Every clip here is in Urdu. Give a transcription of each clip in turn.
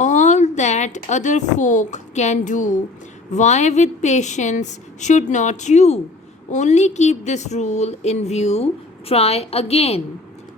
All that other folk can do, why with patience should not you? Only keep this rule in view, try again.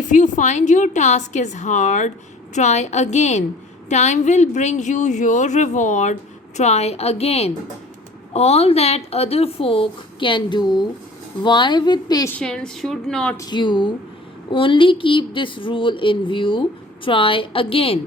if you find your task is hard, try again. Time will bring you your reward, try again. All that other folk can do, why with patience should not you? Only keep this rule in view, try again.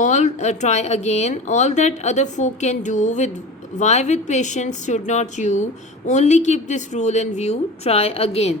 all try again. All that other folk can do, with why with patience should not you? Only keep this rule in view, try again.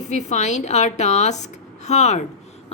if we find our task hard?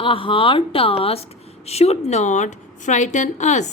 a hard task should not frighten us.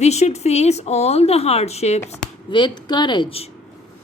We should face all the hardships with courage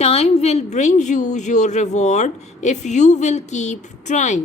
time will bring you your reward if you will keep trying.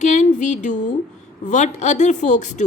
can we do what other folks do?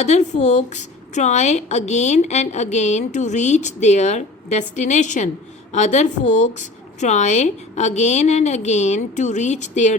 other folks try again and again to reach their destination. Other folks try again and again to reach their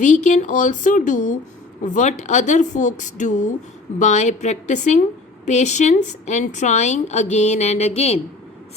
we can also do what other folks do by practicing patience and trying again and again.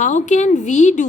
how can we do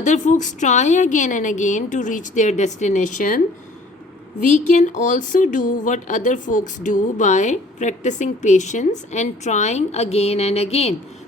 other folks try again and again to reach their destination. We can also do what other folks do by practicing patience and trying again and again.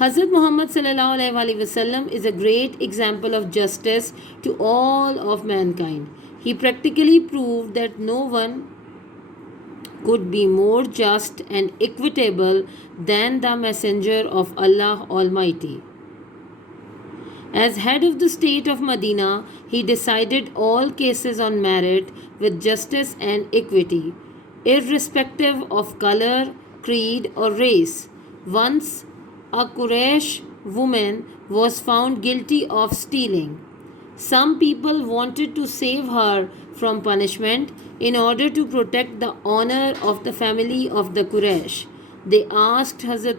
Hazrat Muhammad sallallahu alaihi wasallam is a great example of justice to all of mankind. He practically proved that no one could be more just and equitable than the Messenger of Allah Almighty. As head of the state of Medina, he decided all cases on merit with justice and equity, irrespective of color, creed, or race. Once a Quraysh woman was found guilty of stealing. Some people wanted to save her from punishment in order to protect the honor of the family of the Quraysh. They asked Hazrat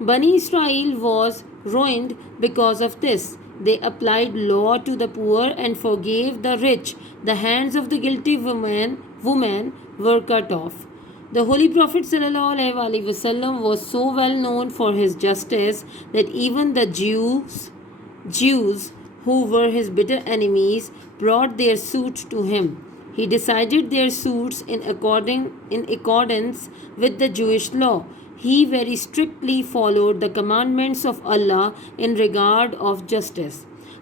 Bani Israel was ruined because of this. They applied law to the poor and forgave the rich. The hands of the guilty women were cut off. The Holy Prophet ﷺ was so well known for his justice that even the Jews who were his bitter enemies brought their suit to him. He decided their suits in accordance with the Jewish law. He very strictly followed the commandments of Allah in regard of justice.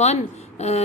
1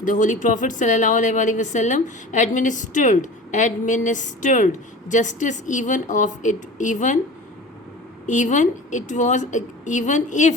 The Holy Prophet sallallahu alaihi wasallam administered justice even if,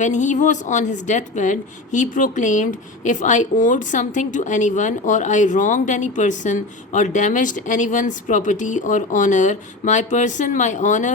When he was on his deathbed, he proclaimed, "If I owed something to anyone, or I wronged any person, or damaged anyone's property or honor, my person, my honor,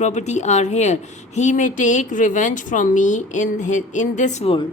property are here. He may take revenge from me in this world."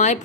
my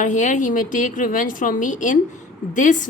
are here, he may take revenge from me in this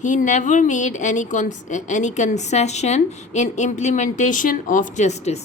He never made any concession in implementation of justice.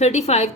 35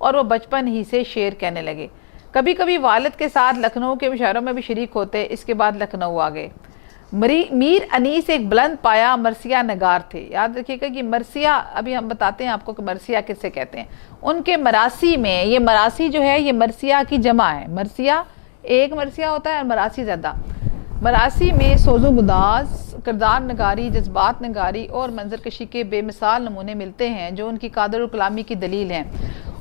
اور وہ بچپن ہی سے شعر کہنے لگے۔ کبھی کبھی والد کے ساتھ لکھنؤ کے مشاعروں میں بھی شریک ہوتے، اس کے بعد لکھنؤ آ گئے۔ میر انیس ایک بلند پایا مرثیہ نگار تھے۔ یاد رکھیے گا کہ مرثیہ، ابھی ہم بتاتے ہیں آپ کو کہ مرثیہ کس سے کہتے ہیں۔ ان کے مراثی میں، یہ مراثی جو ہے یہ مرثیہ کی جمع ہے، مرثیہ ایک مرثیہ ہوتا ہے اور مراثی زیادہ۔ مراثی میں سوز و گداز، کردار نگاری، جذبات نگاری اور منظر کشی کے بے مثال نمونے ملتے ہیں جو ان کی قادر و کلامی کی دلیل ہیں۔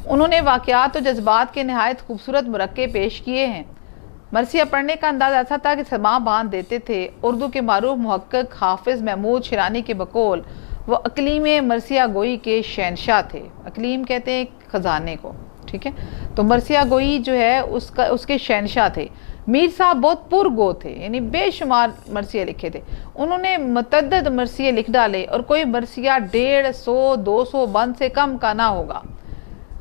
انہوں نے واقعات و جذبات کے نہایت خوبصورت مرکب پیش کیے ہیں۔ مرثیہ پڑھنے کا انداز ایسا تھا کہ سماع باندھ دیتے تھے۔ اردو کے معروف محقق حافظ محمود شیرانی کے بقول وہ اقلیم مرثیہ گوئی کے شہنشاہ تھے۔ اقلیم کہتے ہیں خزانے کو، ٹھیک ہے، تو مرثیہ گوئی جو ہے اس کے شہنشاہ تھے۔ میر صاحب بہت پرگو تھے، یعنی بے شمار مرثیے لکھے تھے۔ انہوں نے متعدد مرثیے لکھ ڈالے اور کوئی مرثیہ 150 200 بند سے کم کا نہ ہوگا،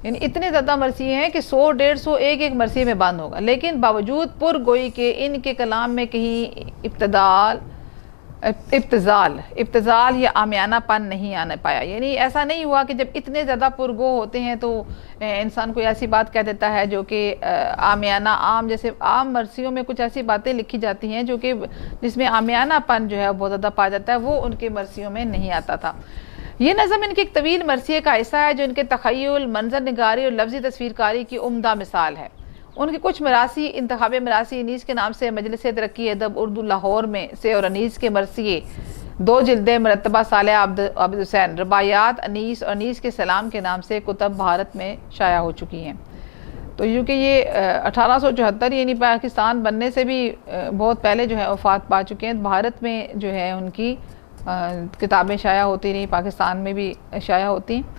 یعنی اتنے زیادہ مرثیے ہیں کہ 100 150 ایک مرثیے میں بند ہوگا۔ لیکن باوجود پرگوئی کے ان کے کلام میں کہیں ابتذال یا عامیانہ پن نہیں آنے پایا، یعنی ایسا نہیں ہوا کہ جب اتنے زیادہ پرگو ہوتے ہیں تو انسان کوئی ایسی بات کہہ دیتا ہے جو کہ عامیانہ، جیسے عام مرثیوں میں کچھ ایسی باتیں لکھی جاتی ہیں جو کہ جس میں عامیانہ پن جو ہے بہت زیادہ پایا جاتا ہے، وہ ان کے مرثیوں میں نہیں آتا تھا۔ یہ نظم ان کے ایک طویل مرثیے کا حصہ ہے جو ان کے تخیل، منظر نگاری اور لفظی تصویر کاری کی عمدہ مثال ہے۔ ان کے کچھ مراثی، انتخاب مراثی انیس کے نام سے مجلس ترقی ادب اردو لاہور میں سے اور انیس کے مرثیے 2 جلدیں مرتبہ صالح عابد حسین، رباعیات انیس اور انیس کے سلام کے نام سے کتب بھارت میں شائع ہو چکی ہیں۔ تو کیونکہ یہ 1874 یعنی پاکستان بننے سے بھی بہت پہلے جو ہے وفات پا چکے ہیں، بھارت میں جو ہے ان کی کتابیں شائع ہوتی رہی، پاکستان میں بھی شائع ہوتی ہیں۔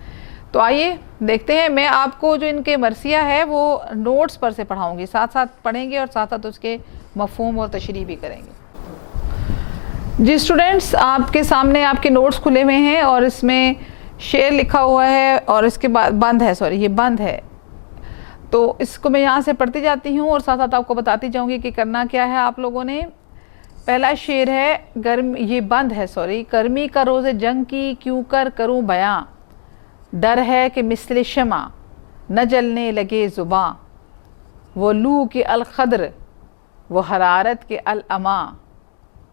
تو آئیے دیکھتے ہیں، میں آپ کو جو ان کے مرثیہ ہے وہ نوٹس پر سے پڑھاؤں گی، ساتھ ساتھ پڑھیں گے اور ساتھ ساتھ اس کے مفہوم اور تشریح بھی کریں گے۔ جی اسٹوڈنٹس، آپ کے سامنے آپ کے نوٹس کھلے ہوئے ہیں اور اس میں شعر لکھا ہوا ہے اور اس کے بعد بند ہے، یہ بند ہے، تو اس کو میں یہاں سے پڑھتی جاتی ہوں اور ساتھ ساتھ آپ کو بتاتی جاؤں گی کہ کرنا کیا ہے آپ لوگوں نے۔ پہلا شعر ہے یہ بند ہے، گرمی کا روز جنگ کی کیوں کر کروں بیاں، ڈر ہے کہ مثل شمع نہ جلنے لگے زباں، وہ لو کے الخضر وہ حرارت کے العما،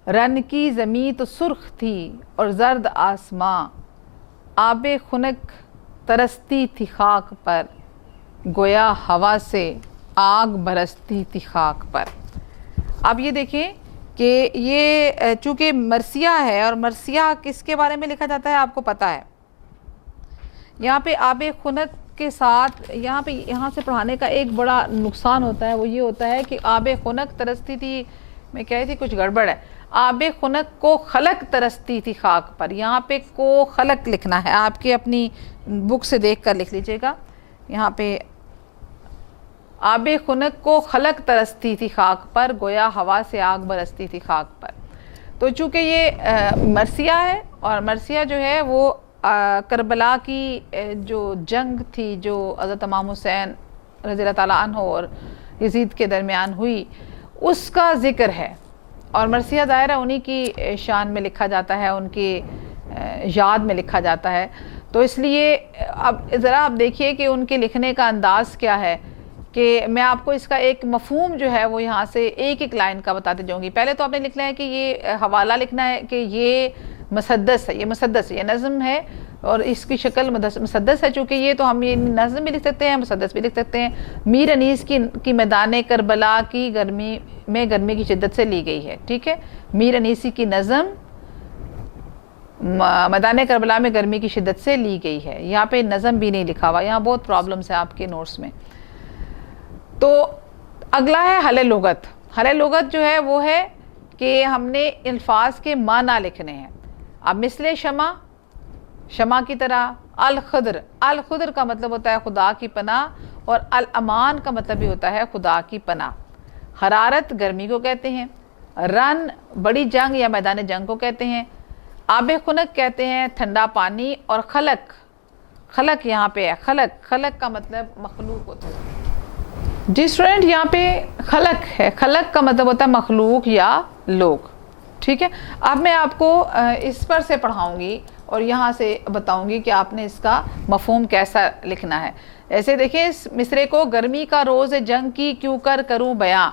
رن کی زمیں تو سرخ تھی اور زرد آسماں، آب خنک ترستی تھی خاک پر، گویا ہوا سے آگ برستی تھی خاک پر۔ اب یہ دیکھیں کہ یہ چونکہ مرثیہ ہے اور مرثیہ کس کے بارے میں لکھا جاتا ہے آپ کو پتہ ہے۔ یہاں پہ آب خنک کے ساتھ یہاں سے پڑھانے کا ایک بڑا نقصان ہوتا ہے، وہ یہ ہوتا ہے کہ آب خنک ترستی تھی، میں کہہ رہی تھی کچھ گڑبڑ ہے، آب خنک کو خلق ترستی تھی خاک پر، یہاں پہ کو خلق لکھنا ہے، آپ کی اپنی بک سے دیکھ کر لکھ لیجئے گا۔ یہاں پہ آب خنک کو خلق ترستی تھی خاک پر، گویا ہوا سے آگ برستی تھی خاک پر۔ تو چونکہ یہ مرثیہ ہے اور مرثیہ جو ہے وہ کربلا کی جو جنگ تھی جو حضرت امام حسین رضی اللہ تعالیٰ عنہ اور یزید کے درمیان ہوئی، اس کا ذکر ہے، اور مرثیہ دائرہ انہی کی شان میں لکھا جاتا ہے، ان کی یاد میں لکھا جاتا ہے۔ تو اس لیے اب ذرا آپ دیکھیے کہ ان کے لکھنے کا انداز کیا ہے، کہ میں آپ کو اس کا ایک مفہوم جو ہے وہ یہاں سے ایک ایک لائن کا بتاتے جاؤں گی۔ پہلے تو آپ نے لکھنا ہے کہ یہ حوالہ لکھنا ہے کہ یہ مسدس ہے، یہ مسدس ہے، یہ نظم ہے اور اس کی شکل مسدس ہے، چونکہ یہ تو ہم یہ نظم بھی لکھ سکتے ہیں، مسدس بھی لکھ سکتے ہیں۔ میر انیس کی میدان کربلا کی گرمی کی شدت سے لی گئی ہے، ٹھیک ہے، میر انیسی کی نظم میدان کربلا میں گرمی کی شدت سے لی گئی ہے۔ یہاں پہ نظم بھی نہیں لکھا ہوا، یہاں بہت پرابلمس ہیں آپ کے نوٹس میں۔ تو اگلا ہے حل لغت۔ حل لغت جو ہے وہ ہے کہ ہم نے الفاظ کے معنی لکھنے ہیں۔ اب مثل شمع، شمع کی طرح، الخضر، الخضر کا مطلب ہوتا ہے خدا کی پناہ، اور الامان کا مطلب بھی ہوتا ہے خدا کی پناہ۔ حرارت گرمی کو کہتے ہیں، رن بڑی جنگ یا میدان جنگ کو کہتے ہیں، آب خنک کہتے ہیں ٹھنڈا پانی، اور خلق، خلق یہاں پہ ہے، خلق کا مطلب مخلوق ہوتا ہے۔ جی اسٹوڈنٹ، یہاں پہ خلق ہے، خلق کا مطلب ہوتا ہے مخلوق یا لوگ، ٹھیک ہے۔ اب میں آپ کو اس پر سے پڑھاؤں گی، اور یہاں سے بتاؤں گی کہ آپ نے اس کا مفہوم کیسا لکھنا ہے۔ ایسے دیکھیں اس مصرے کو، گرمی کا روز جنگ کی کیوں کر کروں بیاں،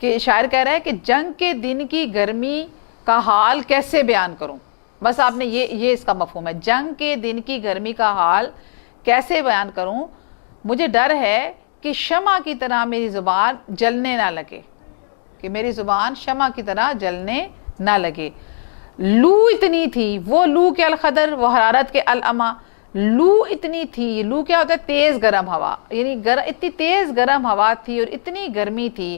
کہ شاعر کہہ رہا ہے کہ جنگ کے دن کی گرمی کا حال کیسے بیان کروں۔ بس آپ نے یہ اس کا مفہوم ہے، جنگ کے دن کی گرمی کا حال کیسے بیان کروں، مجھے ڈر ہے کہ شمع کی طرح میری زبان جلنے نہ لگے، کہ میری زبان شمع کی طرح جلنے نہ لگے۔ لو اتنی تھی، وہ لو کے الخدر، وہ حرارت کے العما، لو اتنی تھی، لو کیا ہوتا ہے؟ تیز گرم ہوا، یعنی اتنی تیز گرم ہوا تھی اور اتنی گرمی تھی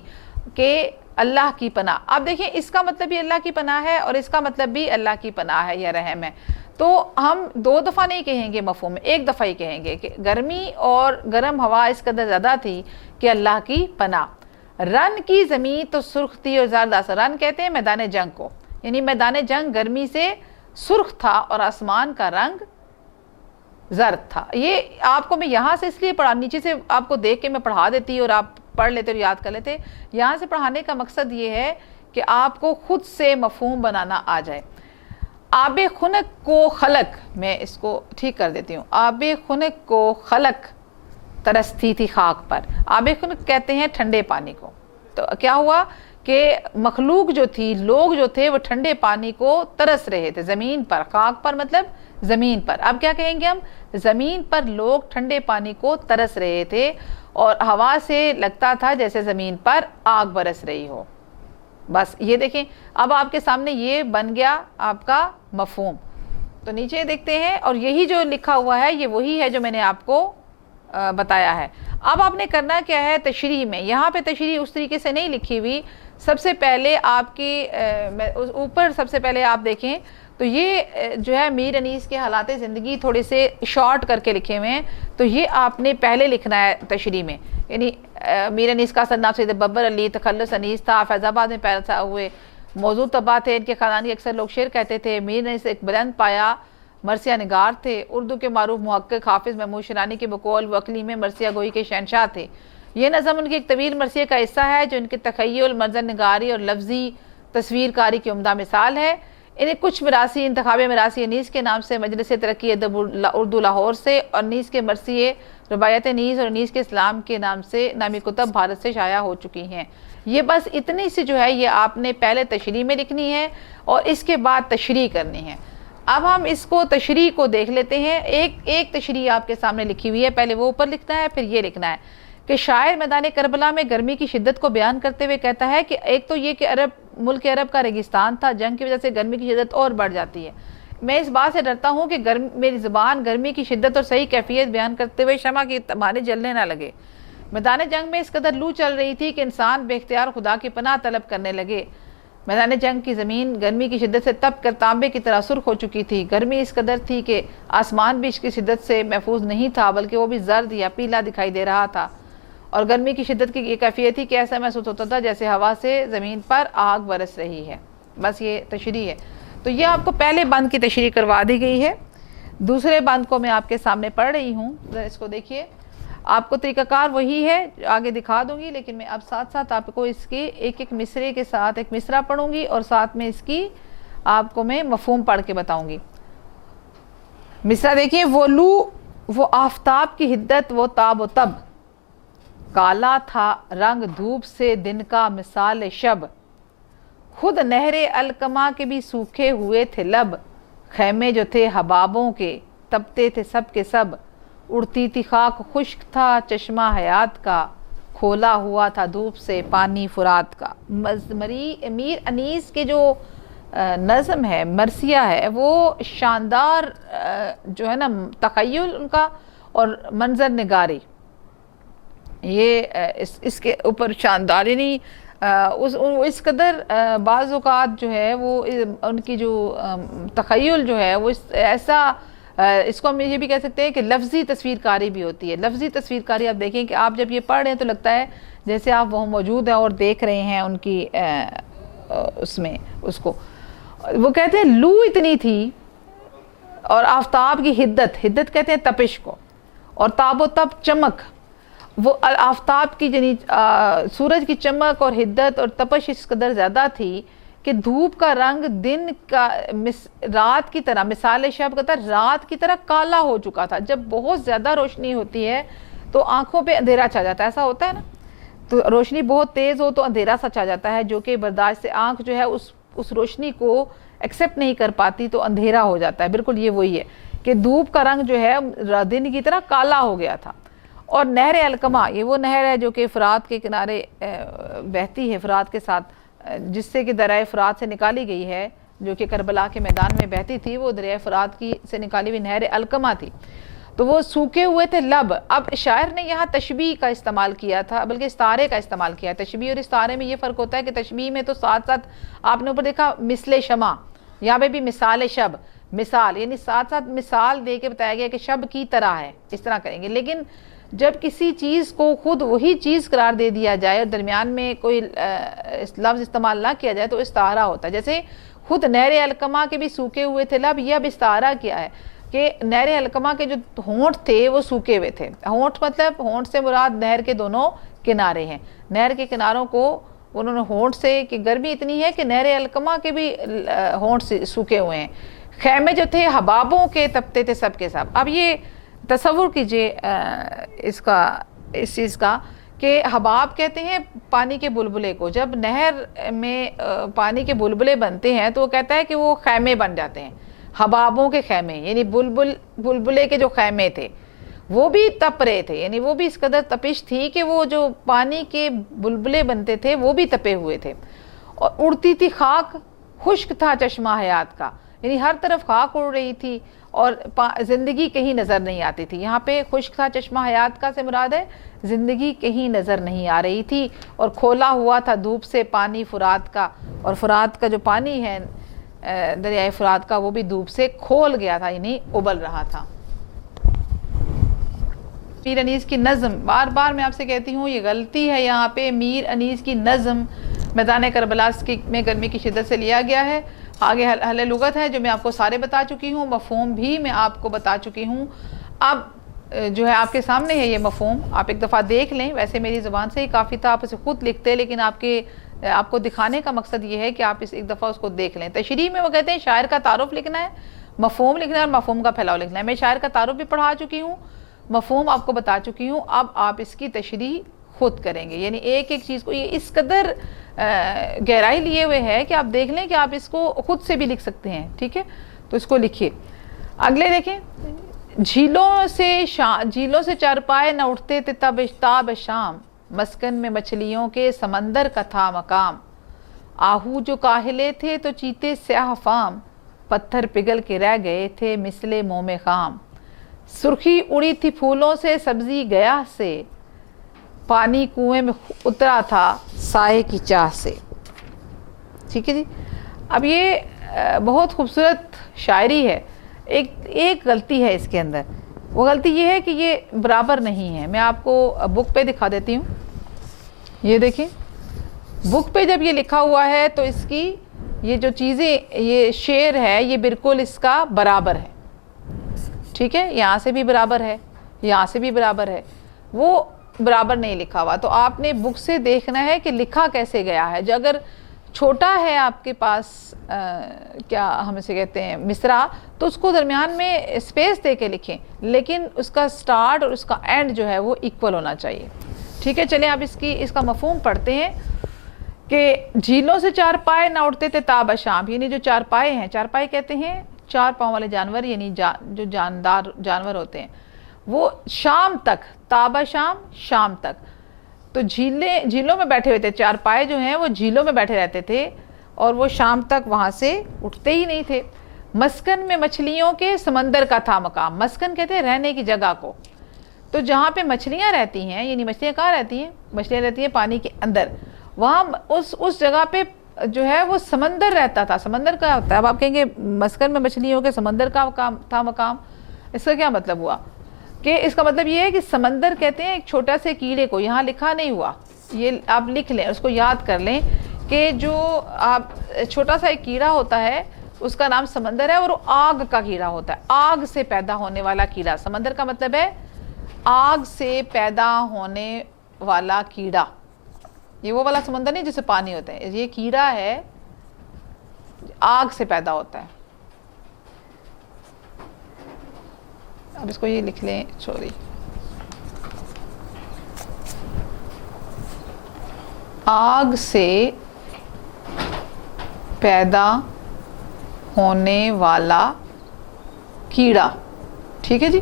کہ اللہ کی پناہ۔ اب دیکھیں اس کا مطلب بھی اللہ کی پناہ ہے اور اس کا مطلب بھی اللہ کی پناہ ہے یا رحم ہے، تو ہم دو دفعہ نہیں کہیں گے مفہوم میں، ایک دفعہ ہی کہیں گے کہ گرمی اور گرم ہوا اس قدر زیادہ تھی کہ اللہ کی پناہ۔ رن کی زمین تو سرخ تھی اور زرد آسمان، رن کہتے ہیں میدان جنگ کو، یعنی میدان جنگ گرمی سے سرخ تھا اور آسمان کا رنگ زرد تھا۔ یہ آپ کو میں یہاں سے اس لیے پڑھا، نیچے سے آپ کو دیکھ کے میں پڑھا دیتی اور آپ پڑھ لیتے اور یاد کر لیتے، یہاں سے پڑھانے کا مقصد یہ ہے کہ آپ کو خود سے مفہوم بنانا آ جائے۔ آب خنک کو خلق، میں اس کو ٹھیک کر دیتی ہوں، آب خنک کو خلق ترستی تھی خاک پر۔ آب خنک کہتے ہیں ٹھنڈے پانی کو، تو کیا ہوا کہ مخلوق جو تھی، لوگ جو تھے وہ ٹھنڈے پانی کو ترس رہے تھے زمین پر، خاک پر مطلب زمین پر، اب کیا کہیں گے ہم، زمین پر لوگ ٹھنڈے پانی کو ترس رہے تھے اور ہوا سے لگتا تھا جیسے زمین پر آگ برس رہی ہو۔ بس یہ دیکھیں اب آپ کے سامنے یہ بن گیا آپ کا مفہوم۔ تو نیچے دیکھتے ہیں، اور یہی جو لکھا ہوا ہے یہ وہی ہے جو میں نے آپ کو بتایا ہے۔ اب آپ نے کرنا کیا ہے، تشریح میں، یہاں پہ تشریح اس طریقے سے نہیں لکھی ہوئی، سب سے پہلے آپ کی اوپر سب سے پہلے آپ دیکھیں تو یہ جو ہے میر انیس کے حالات زندگی تھوڑے سے شارٹ کر کے لکھے ہوئے ہیں، تو یہ آپ نے پہلے لکھنا ہے تشریح میں، یعنی میر انیس کا اصل نام سید ببر علی تخلص انیس تھا، فیض آباد میں پیدا ہوئے، موضوع طبع تھے، ان کے خاندان کے اکثر لوگ شعر کہتے تھے۔ میر انیس ایک بلند پایا مرثیہ نگار تھے، اردو کے معروف محقق حافظ محمود شیرانی کے بقول وہ اقلیم مرثیہ گوئی کے شہنشاہ تھے۔ یہ نظم ان کی ایک طویل مرثیے کا حصہ ہے جو ان کے تخیل، منظر نگاری اور لفظی تصویر کاری کی عمدہ مثال ہے۔ انہیں کچھ میراثی انتخاب میراثی انیس کے نام سے مجلس ترقی ادب اردو لاہور سے، اور انیس کے مرثیے روایت انیس اور انیس کے اسلام کے نام سے نامی کتب بھارت سے شائع ہو چکی ہیں۔ یہ بس اتنی سی جو ہے یہ آپ نے پہلے تشریح میں لکھنی ہے اور اس کے بعد تشریح کرنی ہے۔ اب ہم اس کو تشریح کو دیکھ لیتے ہیں، ایک تشریح آپ کے سامنے لکھی ہوئی ہے، پہلے وہ اوپر لکھنا ہے پھر یہ لکھنا ہے کہ شاعر میدان کربلا میں گرمی کی شدت کو بیان کرتے ہوئے کہتا ہے کہ ایک تو یہ کہ ملک عرب کا ریگستان تھا، جنگ کی وجہ سے گرمی کی شدت اور بڑھ جاتی ہے۔ میں اس بات سے ڈرتا ہوں کہ میری زبان گرمی کی شدت اور صحیح کیفیت بیان کرتے ہوئے شمع کی مانے جلنے نہ لگے۔ میدان جنگ میں اس قدر لو چل رہی تھی کہ انسان بے اختیار خدا کی پناہ طلب کرنے لگے۔ میدان جنگ کی زمین گرمی کی شدت سے تپ کر تانبے کی طرح سرخ ہو چکی تھی۔ گرمی اس قدر تھی کہ آسمان بھی اس کی شدت سے محفوظ نہیں تھا، بلکہ وہ بھی زرد یا پیلا دکھائی دے رہا تھا، اور گرمی کی شدت کی یہ کیفیت تھی کہ ایسا محسوس ہوتا تھا جیسے ہوا سے زمین پر آگ برس رہی ہے۔ بس یہ تشریح ہے۔ تو یہ آپ کو پہلے بند کی تشریح کروا دی گئی ہے، دوسرے بند کو میں آپ کے سامنے پڑھ رہی ہوں، اس کو دیکھیے۔ آپ کو طریقہ کار وہی ہے، آگے دکھا دوں گی، لیکن میں اب ساتھ ساتھ آپ کو اس کے ایک ایک مصرے کے ساتھ ایک مصرع پڑھوں گی اور ساتھ میں اس کی آپ کو میں مفہوم پڑھ کے بتاؤں گی۔ مصرع دیکھیے، وہ لو، وہ آفتاب کی حدت، وہ تاب و تب، کالا تھا رنگ دھوپ سے دن کا مثال شب، خود نہر الکما کے بھی سوکھے ہوئے تھے لب، خیمے جو تھے حبابوں کے تپتے تھے سب کے سب، اڑتی تھی خاک خشک تھا چشمہ حیات کا، کھولا ہوا تھا دھوپ سے پانی فرات کا۔ میر انیس کے جو نظم ہے، مرثیہ ہے، وہ شاندار جو ہے نا تخیل ان کا اور منظر نگاری، یہ اس کے اوپر شاندار، یعنی اس قدر بعض اوقات جو ہے وہ ان کی جو تخیل جو ہے وہ ایسا، اس کو ہم یہ بھی کہہ سکتے ہیں کہ لفظی تصویر کاری بھی ہوتی ہے۔ لفظی تصویر کاری آپ دیکھیں کہ آپ جب یہ پڑھ رہے ہیں تو لگتا ہے جیسے آپ وہاں موجود ہیں اور دیکھ رہے ہیں ان کی اس میں اس کو۔ وہ کہتے ہیں لو اتنی تھی اور آفتاب کی حدت، حدت کہتے ہیں تپش کو، اور تاب و تب چمک، وہ آفتاب کی یعنی سورج کی چمک اور حدت اور تپش اس قدر زیادہ تھی کہ دھوپ کا رنگ دن کا رات کی طرح، مثال شب کہتا ہے رات کی طرح کالا ہو چکا تھا. جب بہت زیادہ روشنی ہوتی ہے تو آنکھوں پہ اندھیرا چھا جاتا ہے، ایسا ہوتا ہے نا. تو روشنی بہت تیز ہو تو اندھیرا سا چھا جاتا ہے، جو کہ برداشت سے آنکھ جو ہے اس روشنی کو ایکسیپٹ نہیں کر پاتی تو اندھیرا ہو جاتا ہے. بالکل یہ وہی ہے کہ دھوپ کا رنگ جو ہے دن کی طرح کالا ہو گیا تھا. اور نہر علقمہ، یہ وہ نہر ہے جو کہ فرات کے کنارے بہتی ہے، فرات کے ساتھ، جس سے کہ دریائے فرات سے نکالی گئی ہے، جو کہ کربلا کے میدان میں بہتی تھی، وہ دریائے فرات کی سے نکالی ہوئی نہر علقمہ تھی. تو وہ سوکھے ہوئے تھے لب. اب شاعر نے یہاں تشبیہ کا استعمال کیا تھا، بلکہ استعارے کا استعمال کیا ہے. تشبیہ اور استعارے میں یہ فرق ہوتا ہے کہ تشبیہ میں تو ساتھ ساتھ آپ نے اوپر دیکھا مثل شمع، یہاں پہ بھی مثال شب، مثال یعنی ساتھ ساتھ مثال دے کے بتایا گیا کہ شب کی طرح ہے، اس طرح کریں گے. لیکن جب کسی چیز کو خود وہی چیز قرار دے دیا جائے اور درمیان میں کوئی لفظ استعمال نہ کیا جائے تو استعارہ ہوتا ہے. جیسے خود نہر علقمہ کے بھی سوکھے ہوئے تھے لب، یہ اب استعارہ کیا ہے کہ نہر علقمہ کے جو ہونٹ تھے وہ سوکھے ہوئے تھے. ہونٹ مطلب ہونٹ سے مراد نہر کے دونوں کنارے ہیں. نہر کے کناروں کو انہوں نے ہونٹ سے، کہ گرمی اتنی ہے کہ نہر علقمہ کے بھی ہونٹ سے سوکھے ہوئے ہیں. خیمے جو تھے حبابوں کے تپتے تھے سب کے سب. اب یہ تصور کیجئے اس چیز کا کہ حباب کہتے ہیں پانی کے بلبلے کو. جب نہر میں پانی کے بلبلے بنتے ہیں تو وہ کہتا ہے کہ وہ خیمے بن جاتے ہیں، حبابوں کے خیمے، یعنی بلبلے کے جو خیمے تھے وہ بھی تپ رہے تھے. یعنی وہ بھی اس قدر تپش تھی کہ وہ جو پانی کے بلبلے بنتے تھے وہ بھی تپے ہوئے تھے. اور اڑتی تھی خاک، خشک تھا چشمہ حیات کا، یعنی ہر طرف خاک اڑ رہی تھی اور زندگی کہیں نظر نہیں آتی تھی. یہاں پہ خشک تھا چشمہ حیات کا سے مراد ہے زندگی کہیں نظر نہیں آ رہی تھی. اور کھولا ہوا تھا دھوپ سے پانی فرات کا، اور فرات کا جو پانی ہے دریائے فرات کا وہ بھی دھوپ سے کھول گیا تھا، یعنی ابل رہا تھا. میر انیس کی نظم، بار بار میں آپ سے کہتی ہوں یہ غلطی ہے. یہاں پہ میر انیس کی نظم میدان کربلا میں گرمی کی شدت سے لیا گیا ہے. آگے اہل لغت ہے جو میں آپ کو سارے بتا چکی ہوں، مفہوم بھی میں آپ کو بتا چکی ہوں. اب جو ہے آپ کے سامنے ہے یہ مفہوم، آپ ایک دفعہ دیکھ لیں. ویسے میری زبان سے ہی کافی تھا، آپ اسے خود لکھتے، لیکن آپ کو دکھانے کا مقصد یہ ہے کہ آپ ایک دفعہ اس کو دیکھ لیں. تشریح میں وہ کہتے ہیں شاعر کا تعارف لکھنا ہے، مفہوم لکھنا ہے اور مفہوم کا پھیلاؤ لکھنا ہے. میں شاعر کا تعارف بھی پڑھا چکی ہوں، مفہوم آپ کو بتا چکی ہوں. اب آپ اس کی تشریح خود کریں گے. یعنی ایک ایک چیز کو یہ اس قدر گہرائی لیے ہوئے ہے کہ آپ دیکھ لیں کہ آپ اس کو خود سے بھی لکھ سکتے ہیں. ٹھیک ہے، تو اس کو لکھیے. اگلے دیکھیں، جھیلوں سے چارپائے نہ اٹھتے تھے تاب شام، مسکن میں مچھلیوں کے سمندر کا تھا مقام. آہو جو کاہلے تھے تو چیتے سیاہ فام، پتھر پگھل کے رہ گئے تھے مثل موم خام. سرخی اڑی تھی پھولوں سے سبزی گیا سے، پانی کنویں میں اترا تھا سائے کی چاہ سے. ٹھیک ہے جی. اب یہ بہت خوبصورت شاعری ہے. ایک غلطی ہے اس کے اندر، وہ غلطی یہ ہے کہ یہ برابر نہیں ہے. میں آپ کو بک پہ دکھا دیتی ہوں. یہ دیکھیں، بک پہ جب یہ لکھا ہوا ہے تو اس کی یہ جو چیزیں، یہ شعر ہے یہ بالکل اس کا برابر ہے. ٹھیک ہے، یہاں سے بھی برابر ہے، یہاں سے بھی برابر ہے. وہ برابر نہیں لکھا ہوا. تو آپ نے بک سے دیکھنا ہے کہ لکھا کیسے گیا ہے. جو اگر چھوٹا ہے آپ کے پاس کیا ہم اسے کہتے ہیں مصرع، تو اس کو درمیان میں اسپیس دے کے لکھیں، لیکن اس کا سٹارٹ اور اس کا اینڈ جو ہے وہ ایکول ہونا چاہیے. ٹھیک ہے، چلیں آپ اس کا مفہوم پڑھتے ہیں کہ جھیلوں سے چار پائے نہ اٹھتے تھے تاب شام. یعنی جو چار پائے ہیں، چار پائے کہتے ہیں چار پاؤں والے جانور، یعنی جو جاندار جانور ہوتے ہیں، وہ شام تک، تاب شام تک. تو جھیلوں میں بیٹھے ہوئے تھے. چار پائے جو ہیں وہ جھیلوں میں بیٹھے رہتے تھے اور وہ شام تک وہاں سے اٹھتے ہی نہیں تھے. مسکن میں مچھلیوں کے سمندر کا تھا مقام. مسکن کہتے ہیں رہنے کی جگہ کو. تو جہاں پہ مچھلیاں رہتی ہیں، یعنی مچھلیاں کہاں رہتی ہیں؟ مچھلیاں رہتی ہیں پانی کے اندر. وہاں اس جگہ پہ جو ہے وہ سمندر رہتا تھا. سمندر کا ہوتا ہے، اب آپ کہیں گے مسکن میں مچھلیوں کے سمندر کا تھا مقام، اس کا کیا مطلب ہوا؟ کہ اس کا مطلب یہ ہے کہ سمندر کہتے ہیں ایک چھوٹا سے کیڑے کو. یہاں لکھا نہیں ہوا، یہ آپ لکھ لیں، اس کو یاد کر لیں کہ جو آپ چھوٹا سا ایک کیڑا ہوتا ہے اس کا نام سمندر ہے، اور وہ آگ کا کیڑا ہوتا ہے. آگ سے پیدا ہونے والا کیڑا. سمندر کا مطلب ہے آگ سے پیدا ہونے والا کیڑا. یہ وہ والا سمندر نہیں جس سے پانی ہوتا ہے، یہ کیڑا ہے آگ سے پیدا ہوتا ہے. اب اس کو یہ لکھ لیں, سوری, آگ سے پیدا ہونے والا کیڑا. ٹھیک ہے جی.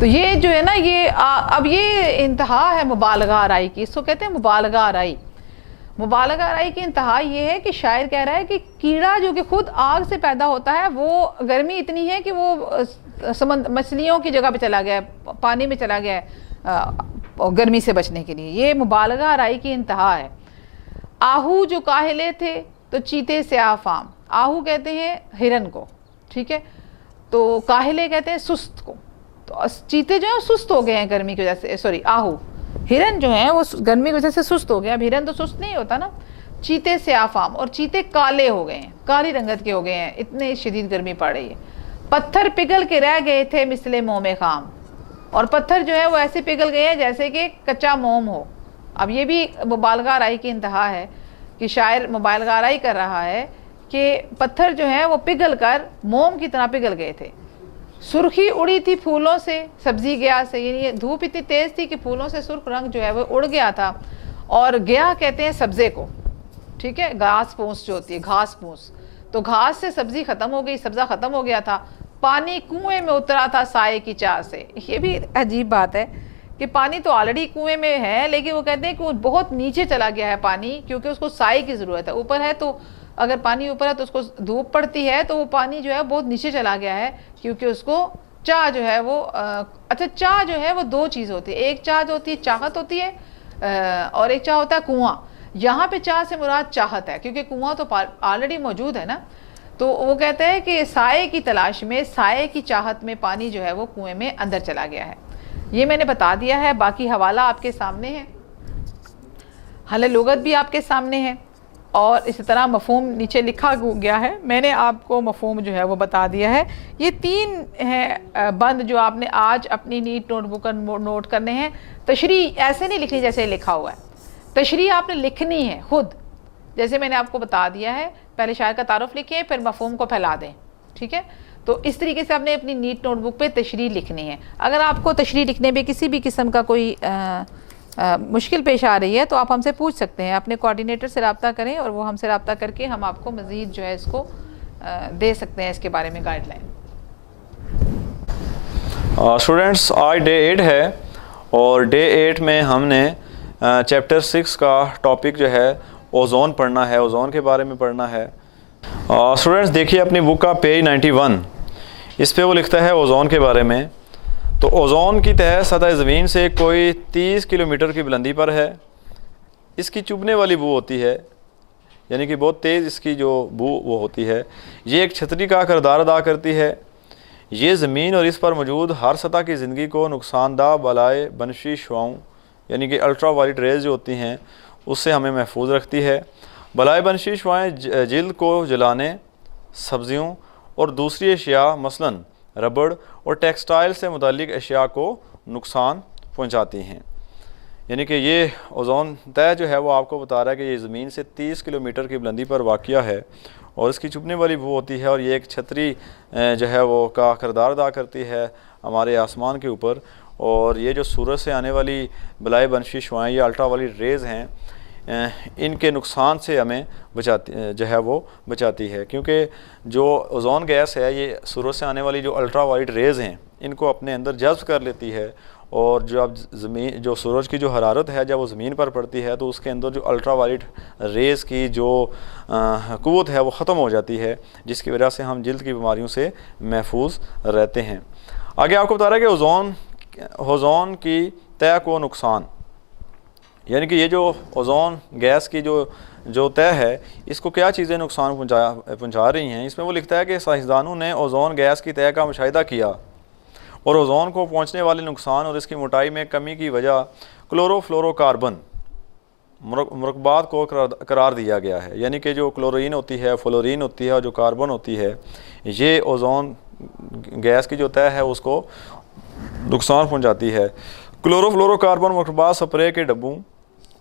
تو یہ جو ہے نا, یہ اب یہ انتہا ہے مبالغہ آرائی کی, اس کو کہتے ہیں مبالغہ آرائی. مبالغہ آرائی کی انتہا یہ ہے کہ شاعر کہہ رہا ہے کہ کیڑا جو کہ خود آگ سے پیدا ہوتا ہے, وہ گرمی اتنی ہے کہ وہ مچھلیوں کی جگہ پہ چلا گیا ہے, پانی میں چلا گیا ہے گرمی سے بچنے کے لیے. یہ مبالغہ آرائی کی انتہا ہے. آہو جو کاہلے تھے تو چیتے سیاہ فام. آہو کہتے ہیں ہرن کو, ٹھیک ہے, تو کاہلے کہتے ہیں سست کو. تو چیتے جو ہیں سست ہو گئے ہیں گرمی کی وجہ سے, سوری آہو, ہرن جو ہیں وہ گرمی کی وجہ سے سست ہو گئے. اب ہرن تو سست نہیں ہوتا نا. چیتے سیاہ فام, اور چیتے کالے ہو گئے ہیں, کالی رنگت کے ہو گئے ہیں, اتنے شدید گرمی پڑ رہی ہے. پتھر پگھل کے رہ گئے تھے مثل موم خام, اور پتھر جو ہے وہ ایسے پگھل گئے ہیں جیسے کہ کچا موم ہو. اب یہ بھی مبالغہ آرائی کی انتہا ہے کہ شاعر مبالغہ آرائی کر رہا ہے کہ پتھر جو ہیں وہ پگھل کر موم کی طرح پگھل گئے تھے. سرخی اڑی تھی پھولوں سے سبزی گیا سے, یعنی دھوپ اتنی تیز تھی کہ پھولوں سے سرخ رنگ جو ہے وہ اڑ گیا تھا. اور گیا کہتے ہیں سبزے کو, ٹھیک ہے, گھاس پھوس جو ہوتی ہے, گھاس پھوس. تو گھاس سے سبزی ختم ہو گئی, سبزہ ختم ہو گیا تھا. پانی کنویں میں اترا تھا سائے کی چاہ سے. یہ بھی عجیب بات ہے کہ پانی تو آلریڈی کنویں میں ہے, لیکن وہ کہتے ہیں کہ وہ بہت نیچے چلا گیا ہے پانی, کیونکہ اس کو سائے کی ضرورت ہے. اوپر ہے تو اگر پانی اوپر ہے تو اس کو دھوپ پڑتی ہے, تو وہ پانی جو ہے بہت نیچے چلا گیا ہے, کیونکہ اس کو چاہ جو ہے وہ اچھا, چاہ جو ہے وہ دو چیز ہوتی ہے. ایک چاہ جو ہوتی ہے چاہت ہوتی ہے, اور ایک چاہ ہوتا ہے کنواں. یہاں پہ چاہ سے مراد چاہت ہے, کیونکہ کنواں تو آلریڈی موجود ہے نا. تو وہ کہتے ہیں کہ سائے کی تلاش میں, سائے کی چاہت میں پانی جو ہے وہ کنویں میں اندر چلا گیا ہے. یہ میں نے بتا دیا ہے. باقی حوالہ آپ کے سامنے ہے, حل لغت بھی آپ کے سامنے ہے, اور اسی طرح مفہوم نیچے لکھا گیا ہے. میں نے آپ کو مفہوم جو ہے وہ بتا دیا ہے. یہ 3 ہیں بند جو آپ نے آج اپنی نیٹ نوٹ بک نوٹ کرنے ہیں. تشریح ایسے نہیں لکھنی جیسے لکھا ہوا ہے, تشریح آپ نے لکھنی ہے خود, جیسے میں نے آپ کو بتا دیا ہے. پہلے شاعر کا تعارف لکھیں, پھر مفہوم کو پھیلا دیں, ٹھیک ہے. تو اس طریقے سے آپ نے اپنی نیٹ نوٹ بک پہ تشریح لکھنی ہے. اگر آپ کو تشریح لکھنے میں کسی بھی قسم کا کوئی مشکل پیش آ رہی ہے تو آپ ہم سے پوچھ سکتے ہیں. اپنے کوآرڈینیٹر سے رابطہ کریں, اور وہ ہم سے رابطہ کر کے ہم آپ کو مزید جو ہے اس کو دے سکتے ہیں, اس کے بارے میں گائیڈ لائن. اسٹوڈینٹس, آج ڈے 8 ہے, اور ڈے 8 میں ہم نے چیپٹر 6 کا ٹاپک جو ہے اوزون پڑھنا ہے, اوزون کے بارے میں پڑھنا ہے. اسٹوڈینٹس دیکھیے اپنی بک کا پیج 91, اس پہ وہ لکھتا ہے اوزون کے بارے میں. تو اوزون کی تہ سطح زمین سے کوئی 30 کلومیٹر کی بلندی پر ہے. اس کی چبھنے والی بو ہوتی ہے, یعنی کہ بہت تیز اس کی جو بو وہ ہوتی ہے. یہ ایک چھتری کا کردار ادا کرتی ہے. یہ زمین اور اس پر موجود ہر سطح کی زندگی کو نقصان دہ بالائے بنفشی شعاؤں, یعنی کہ الٹرا وائلٹ ریز جو ہوتی ہیں, اس سے ہمیں محفوظ رکھتی ہے. بالائے بنفشی شعاعیں جلد کو جلانے, سبزیوں اور دوسری اشیاء مثلاً ربڑ اور ٹیکسٹائل سے متعلق اشیاء کو نقصان پہنچاتی ہیں. یعنی کہ یہ اوزون تہ جو ہے وہ آپ کو بتا رہا ہے کہ یہ زمین سے 30 کلومیٹر کی بلندی پر واقع ہے, اور اس کی چبھنے والی بو ہوتی ہے, اور یہ ایک چھتری جو ہے وہ کا کردار ادا کرتی ہے ہمارے آسمان کے اوپر. اور یہ جو سورج سے آنے والی بالائے بنفشی شعاعیں, یہ الٹرا وائلٹ ریز ہیں, ان کے نقصان سے ہمیں بچاتی ہے. کیونکہ جو اوزون گیس ہے یہ سورج سے آنے والی جو الٹرا وائلٹ ریز ہیں ان کو اپنے اندر جذب کر لیتی ہے, اور جو سورج کی جو حرارت ہے جب وہ زمین پر پڑتی ہے تو اس کے اندر جو الٹرا وائلٹ ریز کی جو قوت ہے وہ ختم ہو جاتی ہے, جس کی وجہ سے ہم جلد کی بیماریوں سے محفوظ رہتے ہیں. آگے آپ کو بتا رہا ہے کہ اوزون کی تہ کو نقصان, یعنی کہ یہ جو اوزون گیس کی جو تہ ہے اس کو کیا چیزیں نقصان پہنچا رہی ہیں. اس میں وہ لکھتا ہے کہ سائنسدانوں نے اوزون گیس کی تہ کا مشاہدہ کیا, اور اوزون کو پہنچنے والے نقصان اور اس کی موٹائی میں کمی کی وجہ کلورو فلورو کاربن مرکبات کو قرار دیا گیا ہے. یعنی کہ جو کلورین ہوتی ہے, فلورین ہوتی ہے, اور جو کاربن ہوتی ہے, یہ اوزون گیس کی جو تہ ہے اس کو نقصان پہنچاتی ہے. کلورو فلورو کاربن مرکبات سپرے کے ڈبوں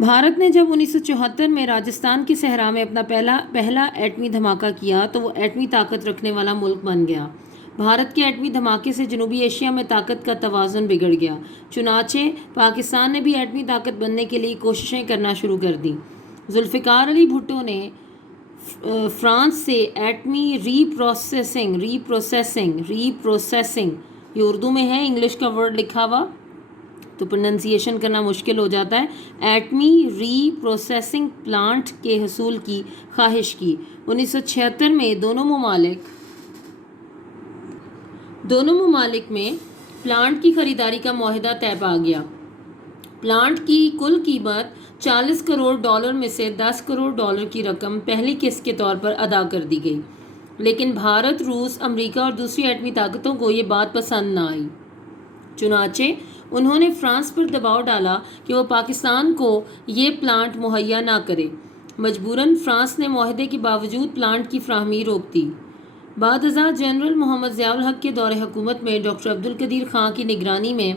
بھارت نے جب 1974 میں راجستھان کے صحرا میں اپنا پہلا ایٹمی دھماکہ کیا تو وہ ایٹمی طاقت رکھنے والا ملک بن گیا۔ بھارت کے ایٹمی دھماکے سے جنوبی ایشیا میں طاقت کا توازن بگڑ گیا، چنانچہ پاکستان نے بھی ایٹمی طاقت بننے کے لیے کوششیں کرنا شروع کر دیں۔ ذوالفقار علی بھٹو نے فرانس سے ایٹمی ری پروسیسنگ یہ اردو میں ہے، انگلش کا ورڈ لکھا ہوا تو پروننسیشن کرنا مشکل ہو جاتا ہے، ایٹمی ری پروسیسنگ پلانٹ کے حصول کی خواہش کی۔ 1976 میں دونوں ممالک میں پلانٹ کی خریداری کا معاہدہ طے پا گیا۔ پلانٹ کی کل قیمت $40 کروڑ میں سے $10 کروڑ کی رقم پہلی قسط کے طور پر ادا کر دی گئی، لیکن بھارت، روس، امریکہ اور دوسری ایٹمی طاقتوں کو یہ بات پسند نہ آئی۔ چنانچہ انہوں نے فرانس پر دباؤ ڈالا کہ وہ پاکستان کو یہ پلانٹ مہیا نہ کرے۔ مجبوراً فرانس نے معاہدے کے باوجود پلانٹ کی فراہمی روک دی۔ بعد ازاں جنرل محمد ضیاء الحق کے دور حکومت میں ڈاکٹر عبدالقدیر خان کی نگرانی میں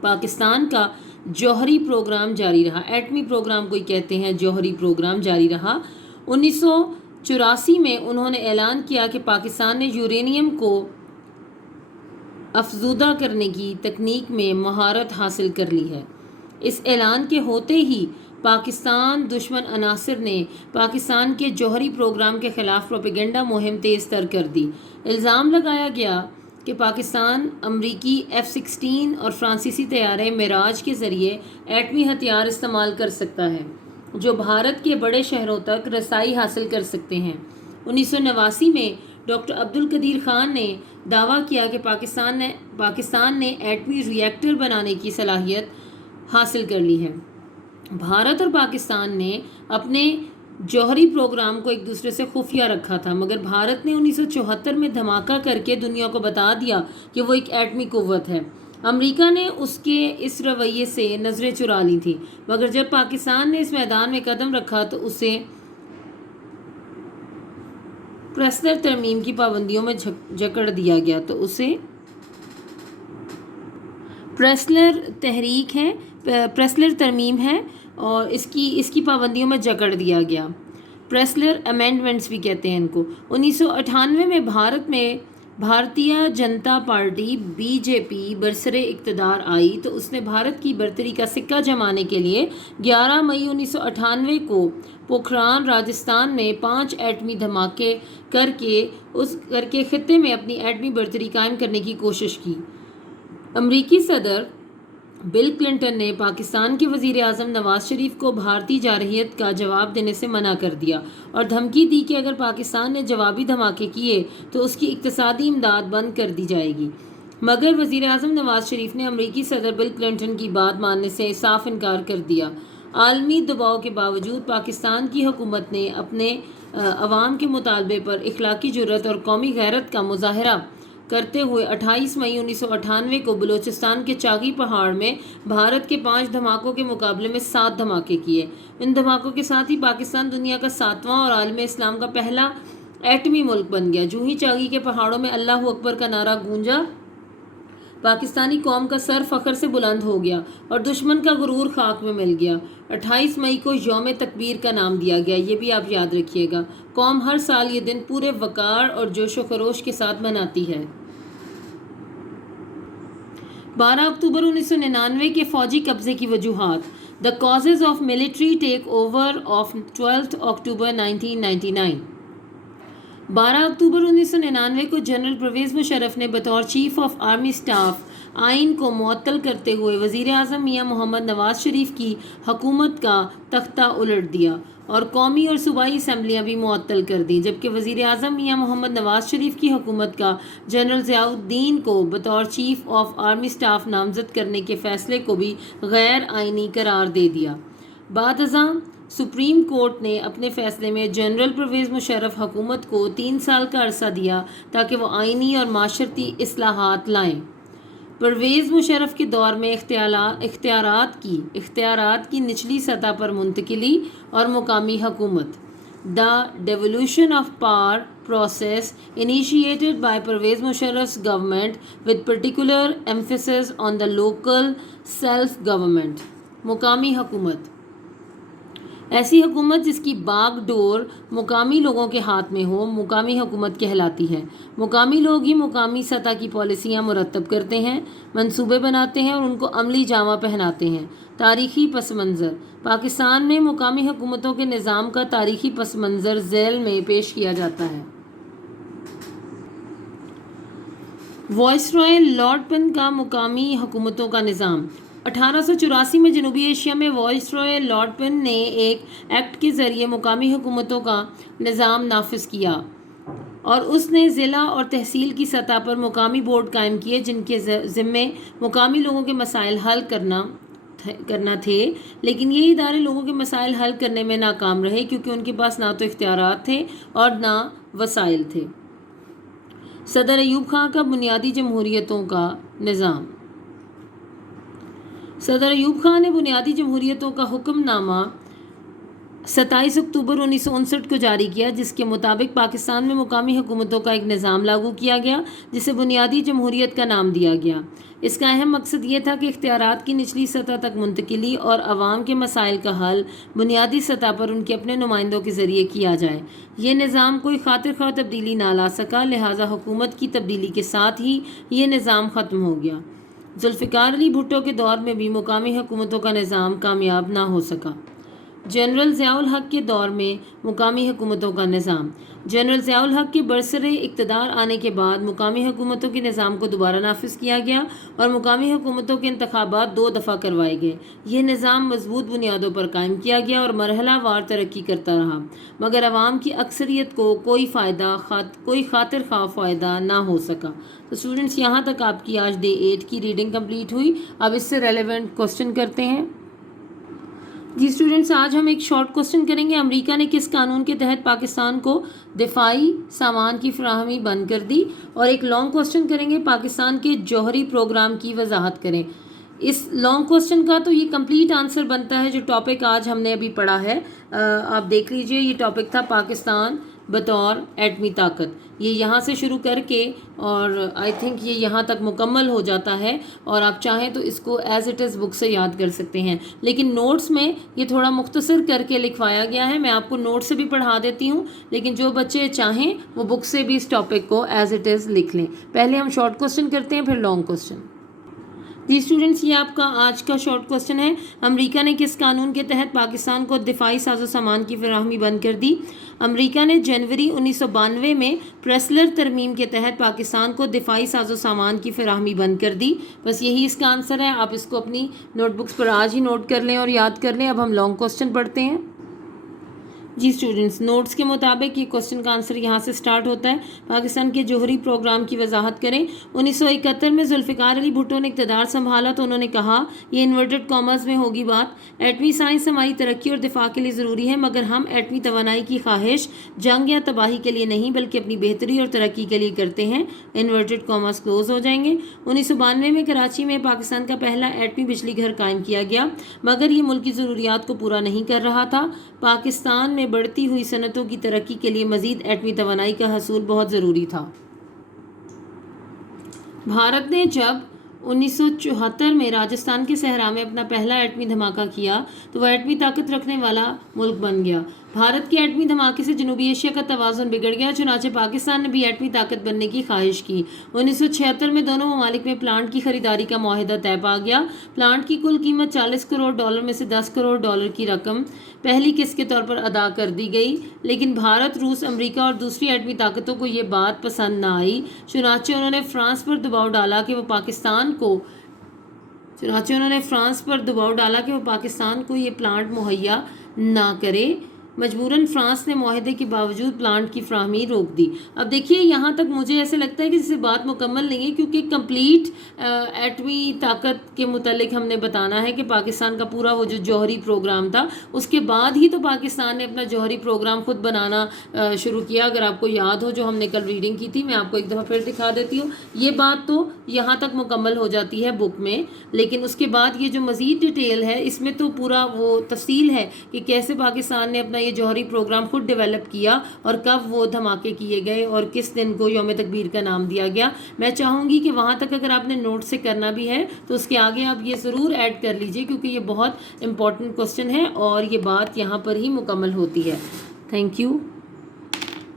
پاکستان کا جوہری پروگرام جاری رہا، ایٹمی پروگرام کو ہی کہتے ہیں، جوہری پروگرام جاری رہا۔ 1984 میں انہوں نے اعلان کیا کہ پاکستان نے یورینیم کو افزودہ کرنے کی تکنیک میں مہارت حاصل کر لی ہے۔ اس اعلان کے ہوتے ہی پاکستان دشمن عناصر نے پاکستان کے جوہری پروگرام کے خلاف پروپیگنڈا مہم تیز تر کر دی۔ الزام لگایا گیا کہ پاکستان امریکی F-16 اور فرانسیسی طیارے میراج کے ذریعے ایٹمی ہتھیار استعمال کر سکتا ہے، جو بھارت کے بڑے شہروں تک رسائی حاصل کر سکتے ہیں۔ 1989 میں ڈاکٹر عبدالقدیر خان نے دعویٰ کیا کہ پاکستان نے ایٹمی ری ایکٹر بنانے کی صلاحیت حاصل کر لی ہے۔ بھارت اور پاکستان نے اپنے جوہری پروگرام کو ایک دوسرے سے خفیہ رکھا تھا، مگر بھارت نے 1974 میں دھماکہ کر کے دنیا کو بتا دیا کہ وہ ایک ایٹمی قوت ہے۔ امریکہ نے اس کے اس رویے سے نظریں چرا لی تھیں، مگر جب پاکستان نے اس میدان میں قدم رکھا تو اسے پریسلر ترمیم کی پابندیوں میں جکڑ دیا گیا پریسلر ترمیم ہے اور اس کی پابندیوں میں جکڑ دیا گیا، پریسلر امینڈمنٹس بھی کہتے ہیں ان کو۔ 1998 میں بھارت میں بھارتیہ جنتا پارٹی BJP برسر اقتدار آئی تو اس نے بھارت کی برتری کا سکہ جمانے کے لیے 11 مئی 1998 کو پوکھران راجستھان میں 5 ایٹمی دھماکے کر کے خطے میں اپنی ایٹمی برتری قائم کرنے کی کوشش کی۔ امریکی صدر بل کلنٹن نے پاکستان کے وزیر اعظم نواز شریف کو بھارتی جارحیت کا جواب دینے سے منع کر دیا اور دھمکی دی کہ اگر پاکستان نے جوابی دھماکے کیے تو اس کی اقتصادی امداد بند کر دی جائے گی، مگر وزیر اعظم نواز شریف نے امریکی صدر بل کلنٹن کی بات ماننے سے صاف انکار کر دیا۔ عالمی دباؤ کے باوجود پاکستان کی حکومت نے اپنے عوام کے مطالبے پر اخلاقی جرات اور قومی غیرت کا مظاہرہ کرتے ہوئے 28 مئی 1998 کو بلوچستان کے چاغی پہاڑ میں بھارت کے 5 دھماکوں کے مقابلے میں 7 دھماکے کیے۔ ان دھماکوں کے ساتھ ہی پاکستان دنیا کا 7واں اور عالم اسلام کا پہلا ایٹمی ملک بن گیا۔ جو ہی چاغی کے پہاڑوں میں اللہ اکبر کا نعرہ گونجا، پاکستانی قوم کا سر فخر سے بلند ہو گیا اور دشمن کا غرور خاک میں مل گیا۔ 28 مئی کو یوم تکبیر کا نام دیا گیا، یہ بھی آپ یاد رکھیے گا۔ قوم ہر سال یہ دن پورے وقار اور جوش و خروش کے ساتھ مناتی ہے۔ 12 اکتوبر 1999 کے فوجی قبضے کی وجوہات۔ The causes of military takeover of 12 October 1999۔ 12 اکتوبر 1999 کو جنرل پرویز مشرف نے بطور چیف آف آرمی اسٹاف آئین کو معطل کرتے ہوئے وزیر اعظم میاں محمد نواز شریف کی حکومت کا تختہ الٹ دیا اور قومی اور صوبائی اسمبلیاں بھی معطل کر دیں، جبکہ وزیر اعظم میاں محمد نواز شریف کی حکومت کا جنرل ضیاء الدین کو بطور چیف آف آرمی اسٹاف نامزد کرنے کے فیصلے کو بھی غیر آئینی قرار دے دیا۔ بعد ازاں سپریم کورٹ نے اپنے فیصلے میں جنرل پرویز مشرف حکومت کو 3 سال کا عرصہ دیا تاکہ وہ آئینی اور معاشرتی اصلاحات لائیں۔ پرویز مشرف کے دور میں اختیارات کی نچلی سطح پر منتقلی اور مقامی حکومت۔ The devolution of power process initiated by Pervez Musharraf's government with particular emphasis on the local self-government۔ مقامی حکومت۔ ایسی حکومت جس کی باغ ڈور مقامی لوگوں کے ہاتھ میں ہو مقامی حکومت کہلاتی ہے۔ مقامی لوگ ہی مقامی سطح کی پالیسیاں مرتب کرتے ہیں، منصوبے بناتے ہیں اور ان کو عملی جامہ پہناتے ہیں۔ تاریخی پس منظر: پاکستان میں مقامی حکومتوں کے نظام کا تاریخی پس منظر ذیل میں پیش کیا جاتا ہے۔ وائسرائے لارڈ پن کا مقامی حکومتوں کا نظام: 1884 میں جنوبی ایشیا میں وائسرائے لارڈ پن نے ایک ایکٹ کے ذریعے مقامی حکومتوں کا نظام نافذ کیا اور اس نے ضلع اور تحصیل کی سطح پر مقامی بورڈ قائم کیے جن کے ذمے مقامی لوگوں کے مسائل حل کرنا تھے، لیکن یہ ادارے لوگوں کے مسائل حل کرنے میں ناکام رہے کیونکہ ان کے پاس نہ تو اختیارات تھے اور نہ وسائل تھے۔ صدر ایوب خان کا بنیادی جمہوریتوں کا نظام: صدر ایوب خان نے بنیادی جمہوریتوں کا حکم نامہ 27 اکتوبر 1959 کو جاری کیا، جس کے مطابق پاکستان میں مقامی حکومتوں کا ایک نظام لاگو کیا گیا جسے بنیادی جمہوریت کا نام دیا گیا۔ اس کا اہم مقصد یہ تھا کہ اختیارات کی نچلی سطح تک منتقلی اور عوام کے مسائل کا حل بنیادی سطح پر ان کے اپنے نمائندوں کے ذریعے کیا جائے۔ یہ نظام کوئی خاطر خواہ تبدیلی نہ لا سکا، لہٰذا حکومت کی تبدیلی کے ساتھ ہی یہ نظام ختم ہو گیا۔ ذوالفقار علی بھٹو کے دور میں بھی مقامی حکومتوں کا نظام کامیاب نہ ہو سکا۔ جنرل ضیاء الحق کے دور میں مقامی حکومتوں کا نظام: جنرل ضیاء الحق کے برسر اقتدار آنے کے بعد مقامی حکومتوں کے نظام کو دوبارہ نافذ کیا گیا اور مقامی حکومتوں کے انتخابات 2 دفعہ کروائے گئے۔ یہ نظام مضبوط بنیادوں پر قائم کیا گیا اور مرحلہ وار ترقی کرتا رہا، مگر عوام کی اکثریت کو کوئی خاطر خواہ فائدہ نہ ہو سکا۔ تو اسٹوڈنٹس، یہاں تک آپ کی آج ڈے 8 کی ریڈنگ کمپلیٹ ہوئی۔ اب اس سے ریلیونٹ کوسچن کرتے ہیں۔ جی اسٹوڈنٹس، آج ہم ایک شارٹ کوسچن کریں گے۔ امریکہ نے کس قانون کے تحت پاکستان کو دفاعی سامان کی فراہمی بند کر دی؟ اور ایک لانگ کوسچن کریں گے، پاکستان کے جوہری پروگرام کی وضاحت کریں۔ اس لانگ کوسچن کا تو یہ کمپلیٹ آنسر بنتا ہے جو ٹاپک آج ہم نے ابھی پڑھا ہے۔ آپ دیکھ لیجئے، یہ ٹاپک تھا پاکستان بطور ایٹمی طاقت۔ یہ یہاں سے شروع کر کے اور آئی تھنک یہ یہاں تک مکمل ہو جاتا ہے، اور آپ چاہیں تو اس کو ایز اٹ از بک سے یاد کر سکتے ہیں، لیکن نوٹس میں یہ تھوڑا مختصر کر کے لکھوایا گیا ہے۔ میں آپ کو نوٹ سے بھی پڑھا دیتی ہوں، لیکن جو بچے چاہیں وہ بک سے بھی اس ٹاپک کو ایز اٹ از لکھ لیں۔ پہلے ہم شارٹ کوسچن کرتے ہیں، پھر لانگ کوسچن۔ جی اسٹوڈنٹس، یہ آپ کا آج کا شارٹ کوسچن ہے۔ امریکہ نے کس قانون کے تحت پاکستان کو دفاعی ساز و سامان کی فراہمی بند کر دی؟ امریکہ نے جنوری 1992 میں پریسلر ترمیم کے تحت پاکستان کو دفاعی ساز و سامان کی فراہمی بند کر دی۔ بس یہی اس کا آنسر ہے۔ آپ اس کو اپنی نوٹ بکس پر آج ہی نوٹ کر لیں اور یاد کر لیں۔ اب ہم لانگ کوسچن پڑھتے ہیں۔ جی اسٹوڈنٹس، نوٹس کے مطابق یہ کوسچن کا آنسر یہاں سے سٹارٹ ہوتا ہے۔ پاکستان کے جوہری پروگرام کی وضاحت کریں۔ 1971 میں ذوالفقار علی بھٹو نے اقتدار سنبھالا تو انہوں نے کہا، یہ انورٹڈ کامرز میں ہوگی بات، ایٹمی سائنس ہماری ترقی اور دفاع کے لیے ضروری ہے، مگر ہم ایٹمی توانائی کی خواہش جنگ یا تباہی کے لیے نہیں بلکہ اپنی بہتری اور ترقی کے لیے کرتے ہیں۔ انورٹڈ کامرز کلوز ہو جائیں گے۔ 1992 میں کراچی میں پاکستان کا پہلا ایٹمی بجلی گھر قائم کیا گیا، مگر یہ ملک کی ضروریات کو پورا نہیں کر رہا تھا۔ پاکستان میں بڑھتی ہوئی صنعتوں کی ترقی کے لیے مزید ایٹمی توانائی کا حصول بہت ضروری تھا۔ بھارت نے جب 1974 میں راجستھان کے صحرا میں اپنا پہلا ایٹمی دھماکہ کیا تو وہ ایٹمی طاقت رکھنے والا ملک بن گیا۔ بھارت کے ایٹمی دھماکے سے جنوبی ایشیا کا توازن بگڑ گیا، چنانچہ پاکستان نے بھی ایٹمی طاقت بننے کی خواہش کی۔ 1976 میں دونوں ممالک میں پلانٹ کی خریداری کا معاہدہ طے پا گیا۔ پلانٹ کی کل قیمت $40 کروڑ میں سے $10 کروڑ کی رقم پہلی قسط کے طور پر ادا کر دی گئی، لیکن بھارت، روس، امریکہ اور دوسری ایٹمی طاقتوں کو یہ بات پسند نہ آئی، چنانچہ انہوں نے فرانس پر دباؤ ڈالا کہ وہ پاکستان کو یہ پلانٹ مہیا نہ کرے۔ مجبوراً فرانس نے معاہدے کے باوجود پلانٹ کی فراہمی روک دی۔ اب دیکھیے، یہاں تک مجھے ایسے لگتا ہے کہ جسے بات مکمل نہیں ہے، کیونکہ کمپلیٹ ایٹمی طاقت کے متعلق ہم نے بتانا ہے کہ پاکستان کا پورا وہ جو جوہری پروگرام تھا، اس کے بعد ہی تو پاکستان نے اپنا جوہری پروگرام خود بنانا شروع کیا۔ اگر آپ کو یاد ہو جو ہم نے کل ریڈنگ کی تھی، میں آپ کو ایک دفعہ پھر دکھا دیتی ہوں۔ یہ بات تو یہاں تک مکمل ہو جاتی ہے بک میں، لیکن اس کے بعد یہ جو مزید ڈیٹیل ہے اس میں تو پورا وہ تفصیل ہے کہ کیسے پاکستان نے اپنا یہ جوہری پروگرام خود ڈیولپ کیا اور کب وہ دھماکے کیے گئے اور کس دن کو یوم تکبیر کا نام دیا گیا۔ میں چاہوں گی کہ وہاں تک اگر آپ نے نوٹ سے کرنا بھی ہے تو اس کے آگے آپ یہ ضرور ایڈ کر لیجئے، کیونکہ یہ بہت امپورٹنٹ کوسچن ہے اور یہ بات یہاں پر ہی مکمل ہوتی ہے۔ Thank you.